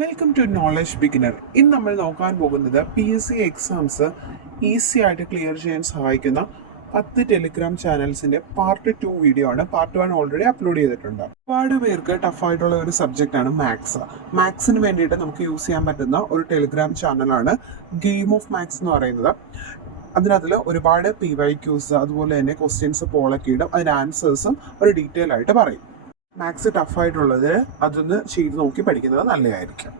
Welcome to knowledge beginner ഇന്ന് നമ്മൾ നോക്കാൻ പോകുന്നത് P S C exams easy ആയിട്ട് ക്ലിയർ ചെയ്യാൻ സഹായിക്കുന്ന പത്ത് ടെലിഗ്രാം ചാനൽസിന്റെ പാർട്ട് ടു വീഡിയോ ആണ്. പാർട്ട് വൺ ഓൾറെഡി അപ്ലോഡ് ചെയ്തിട്ടുണ്ട്. ഒരുപാട് പേർക്ക് ടഫായിട്ടുള്ള ഒരു സബ്ജക്റ്റ് ആണ് മാത്സ് മാത്സിന് വേണ്ടിയിട്ട് നമുക്ക് യൂസ് ചെയ്യാൻ പറ്റുന്ന ഒരു ടെലിഗ്രാം ചാനലാണ് ഗെയിം ഓഫ് മാത്സ് എന്ന് പറയുന്നത്. അതിനകത്തിൽ ഒരുപാട് പി വൈ ക്യൂസ് അതുപോലെ തന്നെ ക്വസ്റ്റ്യൻസ് പോളൊക്കെ ഇടും. അതിന് ആൻസേഴ്സും ഒരു ഡീറ്റെയിൽ ആയിട്ട് പറയും. മാത്സ് ടഫായിട്ടുള്ളത് അതൊന്ന് ചെയ്ത് നോക്കി പഠിക്കുന്നത് നല്ലതായിരിക്കും.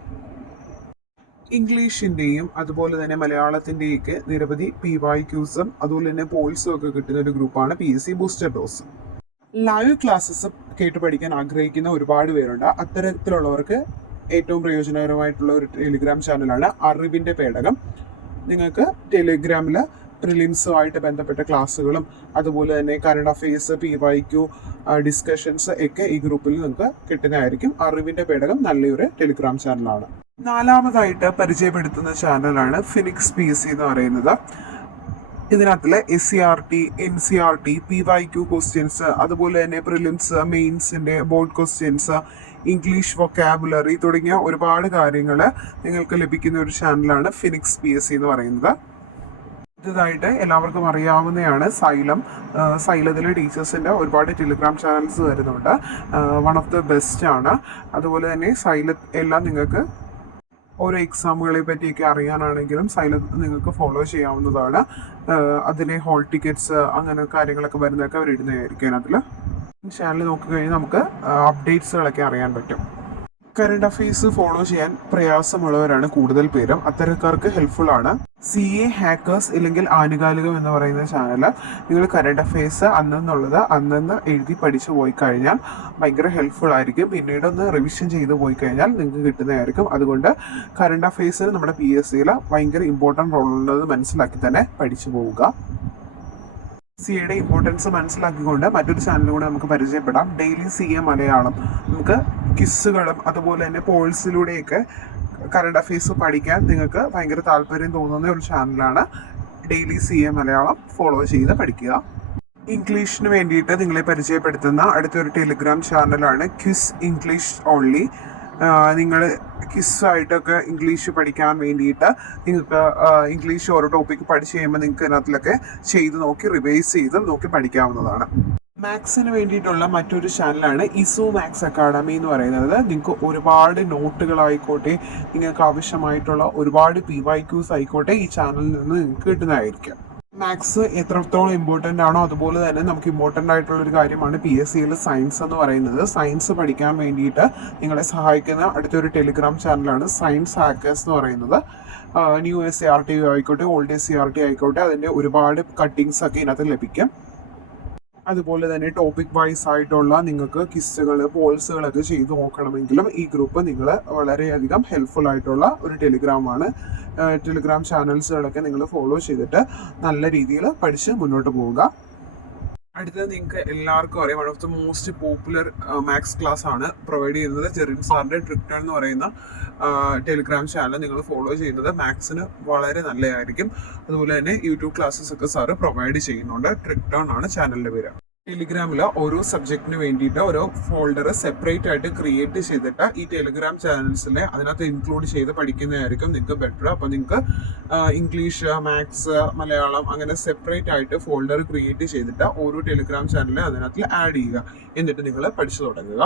ഇംഗ്ലീഷിന്റെയും അതുപോലെ തന്നെ മലയാളത്തിന്റെയൊക്കെ നിരവധി പി വൈ ക്യൂസും അതുപോലെ തന്നെ പോയിസും ഒക്കെ കിട്ടുന്ന ഒരു ഗ്രൂപ്പാണ് P S C booster dose live classes കേട്ട് പഠിക്കാൻ ആഗ്രഹിക്കുന്ന ഒരുപാട് പേരുണ്ട്. അത്തരത്തിലുള്ളവർക്ക് ഏറ്റവും പ്രയോജനകരമായിട്ടുള്ള ഒരു ടെലിഗ്രാം ചാനലാണ് അറിവിന്റെ പേടകം. നിങ്ങൾക്ക് ടെലിഗ്രാമിൽ പ്രിലിംസുമായിട്ട് ബന്ധപ്പെട്ട ക്ലാസ്സുകളും അതുപോലെ തന്നെ current affairs P Y Q discussions ഒക്കെ ഈ ഗ്രൂപ്പിൽ നിങ്ങൾക്ക് കിട്ടുന്നതായിരിക്കും. അറിവിന്റെ പേടകം നല്ലൊരു ടെലിഗ്രാം ചാനലാണ് നാലാമതായിട്ട് പരിചയപ്പെടുത്തുന്ന ചാനലാണ് ഫിനിക്സ് പി സി എന്ന് പറയുന്നത്. ഇതിനകത്തിലെ S C R T N C R T P Y Q questions അതുപോലെ തന്നെ പ്രിലിംസ് മെയിൻസിന്റെ ബോർഡ് ക്വസ്റ്റ്യൻസ് ഇംഗ്ലീഷ് വൊക്കാബുലറി തുടങ്ങിയ ഒരുപാട് കാര്യങ്ങൾ നിങ്ങൾക്ക് ലഭിക്കുന്ന ഒരു ചാനലാണ് ഫിനിക്സ് പി എസ് സി എന്ന് പറയുന്നത്. ഇതായിട്ട് എല്ലാവർക്കും അറിയാവുന്നതാണ് സൈലം. സൈലത്തിലെ ടീച്ചേഴ്സിന്റെ ഒരുപാട് ടെലിഗ്രാം ചാനൽസ് വരുന്നുണ്ട്. വൺ ഓഫ് ദ ബെസ്റ്റ് ആണ്. അതുപോലെ തന്നെ സൈല എല്ലാം നിങ്ങൾക്ക് ഓരോ എക്സാമുകളെ പറ്റിയൊക്കെ അറിയാനാണെങ്കിലും സൈലത്ത് നിങ്ങൾക്ക് ഫോളോ ചെയ്യാവുന്നതാണ്. അതിലെ ഹോൾ ടിക്കറ്റ്സ് അങ്ങനെ കാര്യങ്ങളൊക്കെ വരുന്നതൊക്കെ അവർ ഇടുന്നതായിരിക്കും അതിനകത്തിൽ ചാനൽ നോക്കിക്കഴിഞ്ഞാൽ നമുക്ക് അപ്ഡേറ്റ്സുകളൊക്കെ അറിയാൻ പറ്റും. കറണ്ട് അഫയേഴ്സ് ഫോളോ ചെയ്യാൻ പ്രയാസമുള്ളവരാണ് കൂടുതൽ പേരും. അത്തരക്കാർക്ക് ഹെൽപ്ഫുൾ ആണ്. സി എ ഹാക്കേഴ്സ് ഇല്ലെങ്കിൽ ആനുകാലികം എന്ന് പറയുന്ന ചാനൽ നിങ്ങൾ കറണ്ട് അഫയേഴ്സ് അന്നെന്നുള്ളത് അന്നെന്ന് എഴുതി പഠിച്ചു പോയി കഴിഞ്ഞാൽ ഭയങ്കര ഹെൽപ്ഫുൾ ആയിരിക്കും. പിന്നീട് ഒന്ന് റിവിഷൻ ചെയ്ത് പോയി കഴിഞ്ഞാൽ നിങ്ങൾക്ക് കിട്ടുന്നതായിരിക്കും. അതുകൊണ്ട് കറണ്ട് അഫയേഴ്സിന് നമ്മുടെ പി എസ് സിയിൽ ഭയങ്കര ഇമ്പോർട്ടന്റ് റോൾ ഉള്ളത് മനസ്സിലാക്കി തന്നെ പഠിച്ചു പോവുക. സിയുടെ ഇമ്പോർട്ടൻസ് മനസ്സിലാക്കിക്കൊണ്ട് മറ്റൊരു ചാനലും കൂടെ നമുക്ക് പരിചയപ്പെടാം. Daily C A Malayalam. നമുക്ക് കിസ്സുകളും അതുപോലെ തന്നെ പോൾസിലൂടെയൊക്കെ കറണ്ട് അഫയേഴ്സ് പഠിക്കാൻ നിങ്ങൾക്ക് ഭയങ്കര താല്പര്യം തോന്നുന്ന ഒരു ചാനലാണ് daily C A Malayalam. Follow ചെയ്ത് പഠിക്കുക. ഇംഗ്ലീഷിന് വേണ്ടിയിട്ട് നിങ്ങളെ പരിചയപ്പെടുത്തുന്ന അടുത്തൊരു ടെലിഗ്രാം ചാനലാണ് ക്വിസ് ഇംഗ്ലീഷ് ഓൺലി നിങ്ങൾ കിസ്സായിട്ടൊക്കെ ഇംഗ്ലീഷ് പഠിക്കാൻ വേണ്ടിയിട്ട് നിങ്ങൾക്ക് ഇംഗ്ലീഷ് ഓരോ ടോപ്പിക്ക് പഠിച്ചു കഴിയുമ്പോൾ നിങ്ങൾക്ക് ഇതിനകത്തിലൊക്കെ ചെയ്ത് നോക്കി റിവൈസ് ചെയ്ത് നോക്കി പഠിക്കാവുന്നതാണ്. മാത്സിന് വേണ്ടിയിട്ടുള്ള മറ്റൊരു ചാനലാണ് ഇസു മാത്സ് അക്കാഡമി എന്ന് പറയുന്നത്. നിങ്ങൾക്ക് ഒരുപാട് നോട്ടുകളായിക്കോട്ടെ നിങ്ങൾക്ക് ആവശ്യമായിട്ടുള്ള ഒരുപാട് പി വൈ ക്യൂസ് ആയിക്കോട്ടെ ഈ ചാനലിൽ നിന്ന് നിങ്ങൾക്ക് കിട്ടുന്നതായിരിക്കും. മാത്സ് എത്രത്തോളം ഇമ്പോർട്ടന്റ് ആണോ അതുപോലെ തന്നെ നമുക്ക് ഇമ്പോർട്ടന്റ് ആയിട്ടുള്ള ഒരു കാര്യമാണ് പി എസ് സിയിൽ സയൻസ് എന്ന് പറയുന്നത്. സയൻസ് പഠിക്കാൻ വേണ്ടിയിട്ട് നിങ്ങളെ സഹായിക്കുന്ന അടുത്തൊരു ടെലിഗ്രാം ചാനലാണ് സയൻസ് ഹാക്കേഴ്സ് എന്ന് പറയുന്നത്. New S C R T ആയിക്കോട്ടെ old S C R T ആയിക്കോട്ടെ അതിന്റെ ഒരുപാട് കട്ടിങ്സ് ഒക്കെ ഇതിനകത്ത് ലഭിക്കും. അതുപോലെ തന്നെ ടോപ്പിക് വൈസ് ആയിട്ടുള്ള നിങ്ങൾക്ക് കിസ്സുകൾ പോൾസുകളൊക്കെ ചെയ്തു നോക്കണമെങ്കിലും ഈ ഗ്രൂപ്പ് നിങ്ങൾ വളരെയധികം ഹെൽപ്ഫുൾ ആയിട്ടുള്ള ഒരു ടെലിഗ്രാമാണ് ടെലിഗ്രാം ചാനൽസുകളൊക്കെ നിങ്ങൾ ഫോളോ ചെയ്തിട്ട് നല്ല രീതിയിൽ പഠിച്ച് മുന്നോട്ട് പോവുക. അടുത്തത് നിങ്ങൾക്ക് എല്ലാവർക്കും അറിയാം. One of the most popular maths class ആണ് പ്രൊവൈഡ് ചെയ്യുന്നത്. ജെറിൻ സാറിന്റെ ട്രിക്ടൺ എന്ന് പറയുന്ന ടെലിഗ്രാം ചാനൽ നിങ്ങൾ ഫോളോ ചെയ്യുന്നത്. മാത്സിന് വളരെ നല്ലതായിരിക്കും. അതുപോലെ തന്നെ യൂട്യൂബ് ക്ലാസ്സസ് ഒക്കെ സാറ് പ്രൊവൈഡ് ചെയ്യുന്നുണ്ട്. ട്രിക്ടൺ ആണ് ചാനലിന്റെ പേര്. ടെലിഗ്രാമിൽ ഓരോ സബ്ജക്റ്റിന് വേണ്ടിയിട്ട് ഓരോ ഫോൾഡർ സെപ്പറേറ്റ് ആയിട്ട് ക്രിയേറ്റ് ചെയ്തിട്ട് ഈ ടെലിഗ്രാം ചാനൽസിലെ അതിനകത്ത് ഇൻക്ലൂഡ് ചെയ്ത് പഠിക്കുന്നതായിരിക്കും നിങ്ങൾക്ക് ബെറ്റർ അപ്പോൾ നിങ്ങൾക്ക് ഇംഗ്ലീഷ് മാത്സ് മലയാളം അങ്ങനെ സെപ്പറേറ്റ് ആയിട്ട് ഫോൾഡർ ക്രിയേറ്റ് ചെയ്തിട്ട് ഓരോ ടെലിഗ്രാം ചാനലിൽ അതിനകത്ത് ആഡ് ചെയ്യുക. എന്നിട്ട് നിങ്ങൾ പഠിച്ചു തുടങ്ങുക.